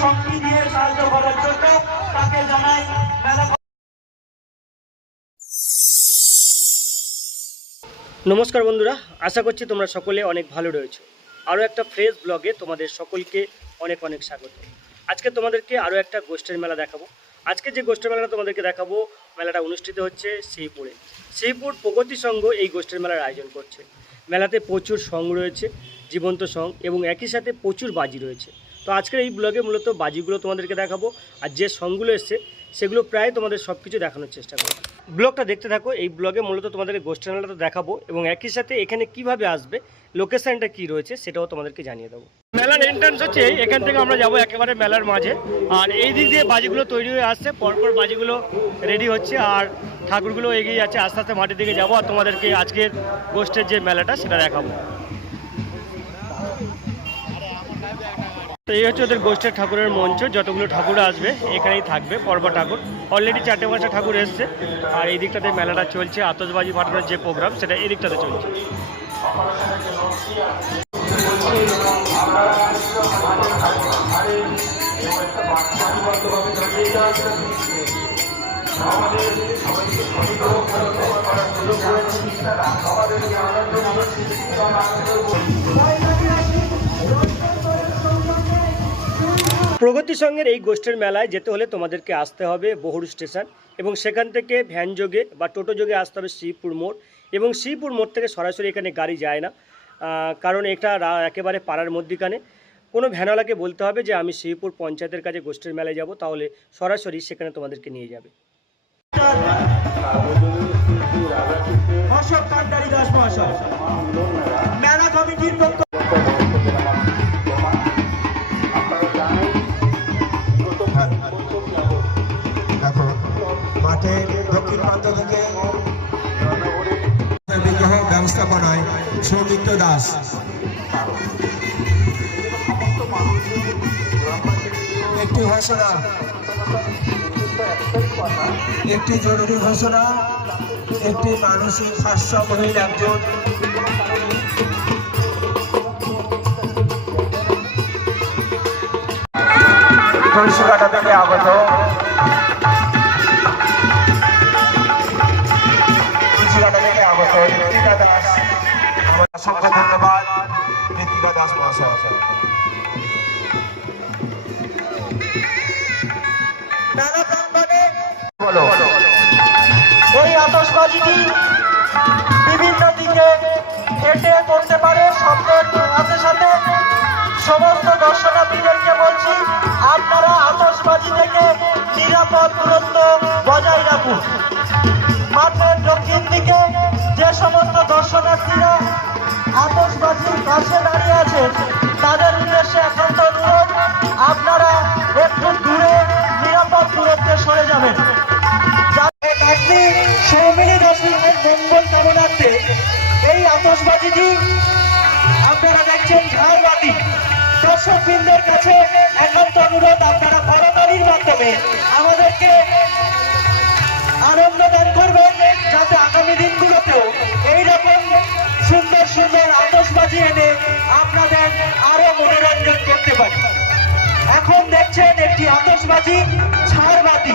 শক্তি দিয়ে সাহায্য করার জন্য তাকে জানাই নমস্কার বন্ধুরা, আশা করছি তোমরা সকলে অনেক ভালো রয়েছে। আরও একটা ফ্রেশ ব্লগে তোমাদের সকলকে অনেক অনেক স্বাগত। আজকে তোমাদেরকে আরও একটা গোষ্ঠীর মেলা দেখাবো। আজকে যে গোষ্ঠীর মেলাটা তোমাদেরকে দেখাবো, মেলাটা অনুষ্ঠিত হচ্ছে শ্রীপুরে। শ্রীপুর প্রগতি সংঘ এই গোষ্ঠীর মেলার আয়োজন করছে। মেলাতে প্রচুর সং রয়েছে, জীবন্ত সং, এবং একই সাথে প্রচুর বাজি রয়েছে। তো আজকের এই ব্লগে মূলত বাজিগুলো তোমাদেরকে দেখাবো, আর যে সংগুলো এসছে, সেগুলো প্রায় তোমাদের সব কিছু দেখানোর চেষ্টা করব। ব্লগটা দেখতে থাকো, এই ব্লগে মূলত তোমাদেরকে গোষ্ঠী মেলাটা দেখাবো, এবং একই সাথে এখানে কীভাবে আসবে লোকেশনটা কি রয়েছে, সেটাও তোমাদেরকে জানিয়ে দেবো। মেলার এন্ট্রান্স হচ্ছে, এখান থেকে আমরা যাব একেবারে মেলার মাঝে, আর এই দিক দিয়ে বাজিগুলো তৈরি হয়ে আসছে, পরপর বাজিগুলো রেডি হচ্ছে, আর ঠাকুরগুলো এগিয়ে যাচ্ছে, আস্তে আস্তে মাটির দিকে যাব, আর তোমাদেরকে আজকের গোষ্ঠের যে মেলাটা, সেটা দেখাবো। তো এই হচ্ছে ওদের গোষ্ঠের ঠাকুরের মঞ্চ, যতগুলো ঠাকুর আসবে, এখানেই থাকবে, পর্বা ঠাকুর। অলরেডি চারটে পাঁচটা ঠাকুর এসছে, আর এই দিকটাতে মেলাটা চলছে আতসবাজি ফাটানোর যে প্রোগ্রাম সেটা এই দিকটাতে চলছে। প্রগতি সঙ্গের এই গোষ্ঠীর মেলায় যেতে হলে তোমাদেরকে আসতে হবে বহুর স্টেশন এবং সেখান থেকে ভ্যান যোগে বা টোটো যোগে আসতে হবে শ্রীপুর মোড় এবং শ্রীপুর মোড় থেকে সরাসরি এখানে গাড়ি যায় না। কারণ এটা একেবারে পাড়ার মধ্যিখানে। কোনো ভ্যানওয়ালাকে বলতে হবে যে আমি শ্রীপুর পঞ্চায়েতের কাছে গোষ্ঠীর মেলায় যাব, তাহলে সরাসরি সেখানে তোমাদেরকে নিয়ে যাবে। মেলা কমিটির পক্ষ সৌমিত্র দাস। একটি ঘোষণা। একটি জরুরি ঘোষণা। একটি মানসিক হাস্যমহীন একজন। তুলসীকাটা থেকে আগত অসংখ্য ধন্যবাদ। ঋতিকা দাস মহাশয় বলো। ওই আতশবাজিটি বিভিন্ন দিকে হেঁটে পড়তে পারে শব্দের সাথে সাথে সমস্ত দর্শনার্থীদেরকে বলছি আপনারা আতশবাজি থেকে নিরাপদ দূরত্ব বজায় রাখুন। মাঠের দক্ষিণ দিকে আতশবাজিটি আপনারা দেখছেন ঝাড়বাতি দর্শক বৃন্দের কাছে একান্ত অনুরোধ, আপনারা করতালির মাধ্যমে আমাদেরকে আনন্দ দান করবেন, যাতে আগামী দিনগুলোতেও এইরকম সুন্দর সুন্দর আতশবাজি এনে আপনাদের আরও মনোরঞ্জন করতে পারি। এখন দেখছেন একটি আতশবাজি ছাড়বাতি।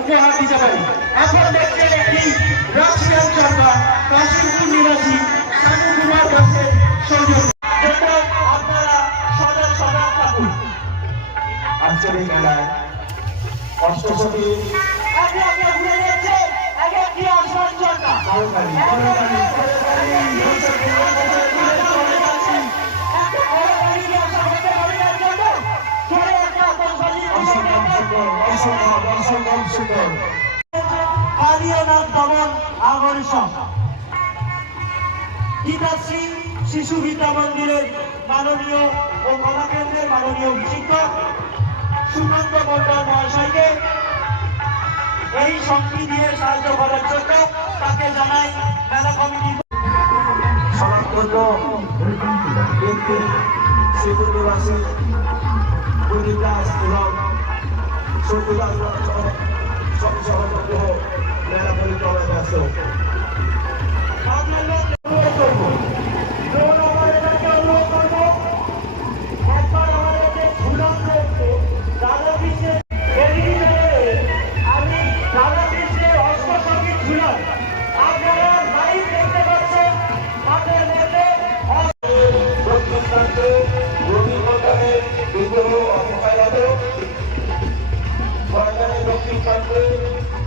উপহার দিতে পারি। এখন দেখছেন একটি রাশিয়ান সরকার কাশিমপুর নিবাসী সানু কুমার দাসের সৌজন্য। আপনারা সজাগ সজাগ থাকুন। আজকের এই মেলায় অষ্টশতী। আগে আগে ঘুরে যাচ্ছে আগে একটি আসমান সরকার শিশু বিদ্যা মন্দিরের মাননীয় ও কলাকেন্দ্রের মাননীয় শিক্ষক সুকান্ত মন্ডল মহাশয়কে এই শক্তি দিয়ে সাহায্য করার জন্য তাকে জানাই মেলা কমিটি। সনাতন ব্যক্তি শিবুর নিবাসী গুরিদাস এবং সত্যদাস সবসহ মেলা পরিক্রমায় ব্যস্ত ময়দানের দক্ষিণ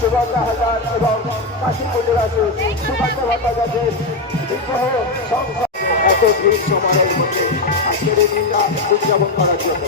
সুগন্ধা হাজার এবং কাশীপুরের আছে সুগন্ধ ভট্টাচার্যের বিগ্রহ সংখ্যা এত ভিড় সময়ের মধ্যে আজকের এই দিনটা উদযাপন করার জন্য